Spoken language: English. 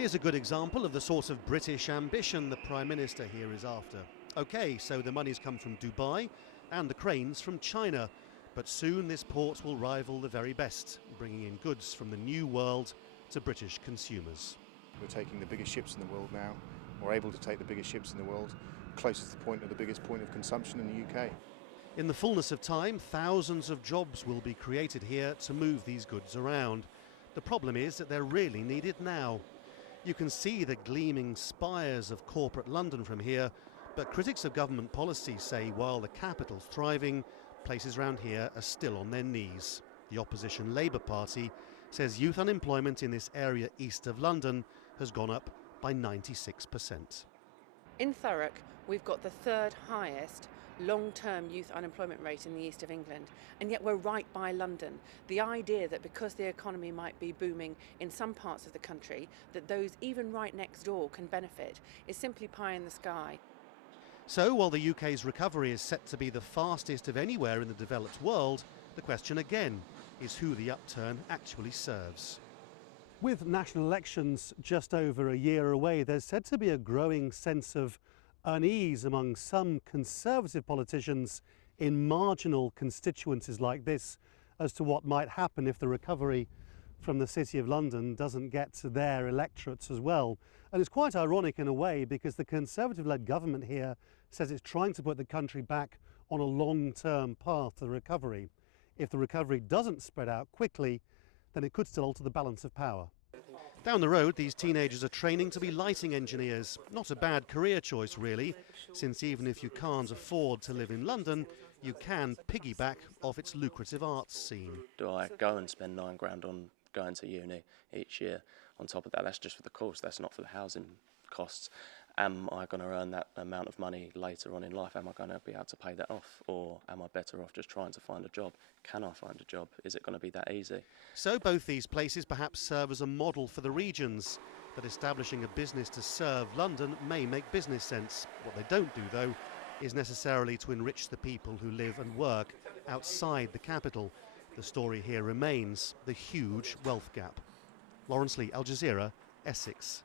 Here's a good example of the sort of British ambition the Prime Minister here is after. OK, so the money's come from Dubai and the cranes from China, but soon this port will rival the very best, bringing in goods from the new world to British consumers. We're taking the biggest ships in the world now, or able to take the biggest ships in the world, closest to the point of the biggest point of consumption in the UK. In the fullness of time, thousands of jobs will be created here to move these goods around. The problem is that they're really needed now. You can see the gleaming spires of corporate London from here, but critics of government policy say while the capital's thriving, places around here are still on their knees. The opposition Labour Party says youth unemployment in this area east of London has gone up by 96%. In Thurrock, we've got the third highest long-term youth unemployment rate in the east of England, and yet we're right by London. The idea that because the economy might be booming in some parts of the country, that those even right next door can benefit is simply pie in the sky. So while the UK's recovery is set to be the fastest of anywhere in the developed world, the question again is who the upturn actually serves. With national elections just over a year away, there's said to be a growing sense of unease among some Conservative politicians in marginal constituencies like this as to what might happen if the recovery from the City of London doesn't get to their electorates as well. And it's quite ironic in a way because the Conservative-led government here says it's trying to put the country back on a long-term path to recovery. If the recovery doesn't spread out quickly, then it could still alter the balance of power. Down the road, these teenagers are training to be lighting engineers. Not a bad career choice, really, since even if you can't afford to live in London, you can piggyback off its lucrative arts scene. Do I go and spend £9 on going to uni each year? On top of that, that's just for the course, that's not for the housing costs. Am I going to earn that amount of money later on in life? Am I going to be able to pay that off? Or am I better off just trying to find a job? Can I find a job? Is it going to be that easy? So both these places perhaps serve as a model for the regions, that establishing a business to serve London may make business sense. What they don't do, though, is necessarily to enrich the people who live and work outside the capital. The story here remains the huge wealth gap. Lawrence Lee, Al Jazeera, Essex.